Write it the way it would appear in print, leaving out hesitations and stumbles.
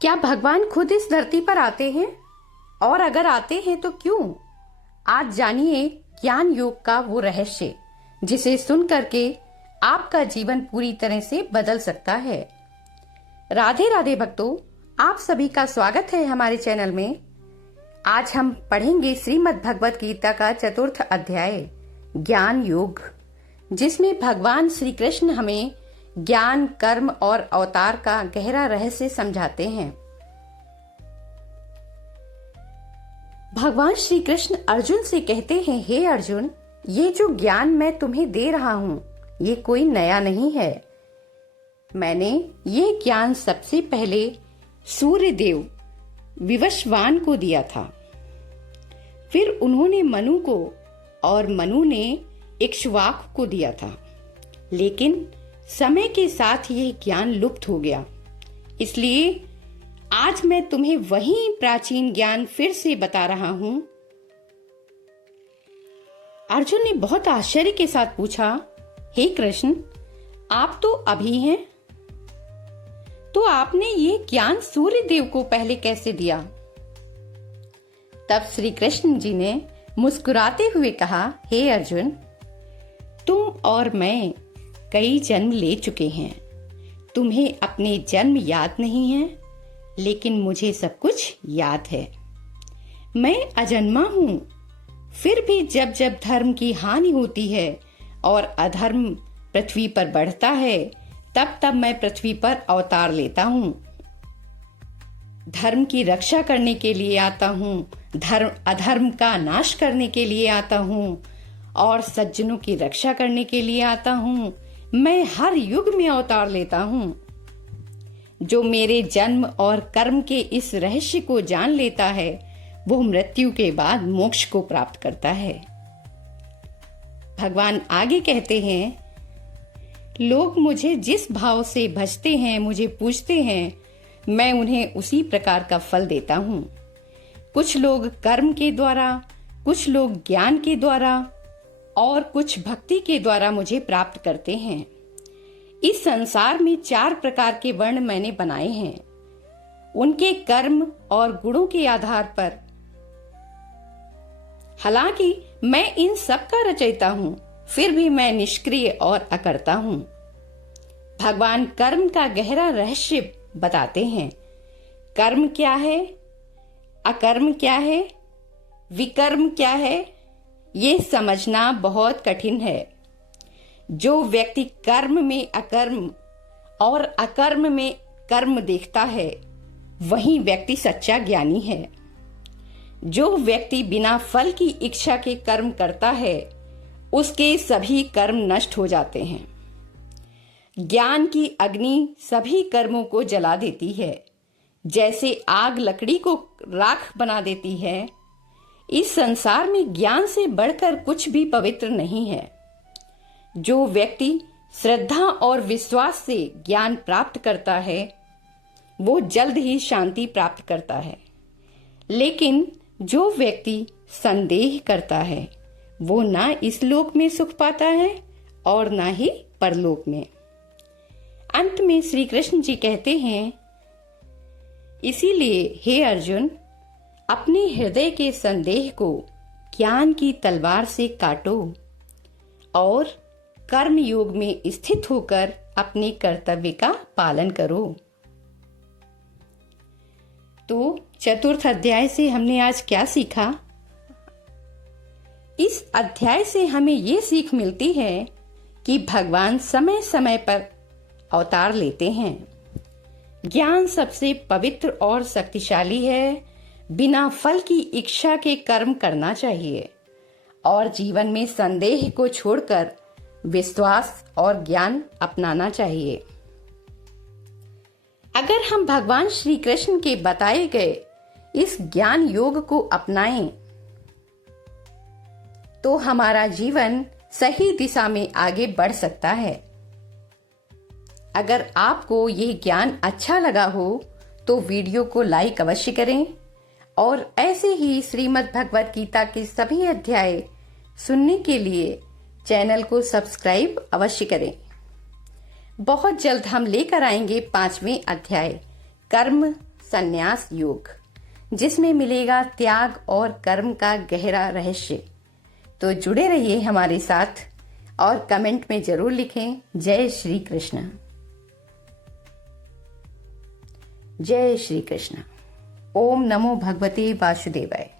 क्या भगवान खुद इस धरती पर आते हैं? और अगर आते हैं तो क्यों? आज जानिए ज्ञान योग का वो रहस्य जिसे सुन करके आपका जीवन पूरी तरह से बदल सकता है। राधे राधे भक्तों, आप सभी का स्वागत है हमारे चैनल में। आज हम पढ़ेंगे श्रीमद् भगवत गीता का चतुर्थ अध्याय ज्ञान योग, जिसमें भगवान श्री कृष्ण हमें ज्ञान, कर्म और अवतार का गहरा रहस्य समझाते हैं। भगवान श्री कृष्ण अर्जुन से कहते हैं, हे अर्जुन, ये जो ज्ञान मैं तुम्हें दे रहा हूँ ये कोई नया नहीं है। मैंने ये ज्ञान सबसे पहले सूर्य देव विवस्वान को दिया था, फिर उन्होंने मनु को और मनु ने इक्ष्वाकु को दिया था। लेकिन समय के साथ ये ज्ञान लुप्त हो गया, इसलिए आज मैं तुम्हें वही प्राचीन ज्ञान फिर से बता रहा हूं। अर्जुन ने बहुत आश्चर्य के साथ पूछा, हे कृष्ण, आप तो अभी हैं, तो आपने ये ज्ञान सूर्य देव को पहले कैसे दिया? तब श्री कृष्ण जी ने मुस्कुराते हुए कहा, हे अर्जुन, तुम और मैं कई जन्म ले चुके हैं। तुम्हें अपने जन्म याद नहीं है, लेकिन मुझे सब कुछ याद है। मैं अजन्मा हूँ, फिर भी जब जब धर्म की हानि होती है और अधर्म पृथ्वी पर बढ़ता है, तब तब मैं पृथ्वी पर अवतार लेता हूँ। धर्म की रक्षा करने के लिए आता हूँ, अधर्म का नाश करने के लिए आता हूँ और सज्जनों की रक्षा करने के लिए आता हूँ। मैं हर युग में अवतार लेता हूँ। जो मेरे जन्म और कर्म के इस रहस्य को जान लेता है, वो मृत्यु के बाद मोक्ष को प्राप्त करता है। भगवान आगे कहते हैं, लोग मुझे जिस भाव से भजते हैं, मुझे पूजते हैं, मैं उन्हें उसी प्रकार का फल देता हूँ। कुछ लोग कर्म के द्वारा, कुछ लोग ज्ञान के द्वारा और कुछ भक्ति के द्वारा मुझे प्राप्त करते हैं। इस संसार में 4 प्रकार के वर्ण मैंने बनाए हैं। उनके कर्म और गुणों के आधार पर, हालांकि मैं इन सब का रचयिता हूं, फिर भी मैं निष्क्रिय और अकर्ता हूं। भगवान कर्म का गहरा रहस्य बताते हैं। कर्म क्या है, अकर्म क्या है, विकर्म क्या है, ये समझना बहुत कठिन है। जो व्यक्ति कर्म में अकर्म और अकर्म में कर्म देखता है, वही व्यक्ति सच्चा ज्ञानी है। जो व्यक्ति बिना फल की इच्छा के कर्म करता है, उसके सभी कर्म नष्ट हो जाते हैं। ज्ञान की अग्नि सभी कर्मों को जला देती है, जैसे आग लकड़ी को राख बना देती है। इस संसार में ज्ञान से बढ़कर कुछ भी पवित्र नहीं है। जो व्यक्ति श्रद्धा और विश्वास से ज्ञान प्राप्त करता है, वो जल्द ही शांति प्राप्त करता है। लेकिन जो व्यक्ति संदेह करता है, वो ना इस लोक में सुख पाता है और ना ही परलोक में। अंत में श्री कृष्ण जी कहते हैं, इसीलिए हे अर्जुन, अपने हृदय के संदेह को ज्ञान की तलवार से काटो और कर्म योग में स्थित होकर अपने कर्तव्य का पालन करो। तो चतुर्थ अध्याय से हमने आज क्या सीखा? इस अध्याय से हमें ये सीख मिलती है कि भगवान समय समय पर अवतार लेते हैं। ज्ञान सबसे पवित्र और शक्तिशाली है। बिना फल की इच्छा के कर्म करना चाहिए और जीवन में संदेह को छोड़कर विश्वास और ज्ञान अपनाना चाहिए। अगर हम भगवान श्री कृष्ण के बताए गए इस ज्ञान योग को अपनाएं, तो हमारा जीवन सही दिशा में आगे बढ़ सकता है। अगर आपको ये ज्ञान अच्छा लगा हो तो वीडियो को लाइक अवश्य करें और ऐसे ही श्रीमद् भगवत गीता के सभी अध्याय सुनने के लिए चैनल को सब्सक्राइब अवश्य करें। बहुत जल्द हम लेकर आएंगे 5वें अध्याय कर्म संन्यास योग, जिसमें मिलेगा त्याग और कर्म का गहरा रहस्य। तो जुड़े रहिए हमारे साथ और कमेंट में जरूर लिखें जय श्री कृष्ण। जय श्री कृष्ण। ओम नमो भगवते वासुदेवाय।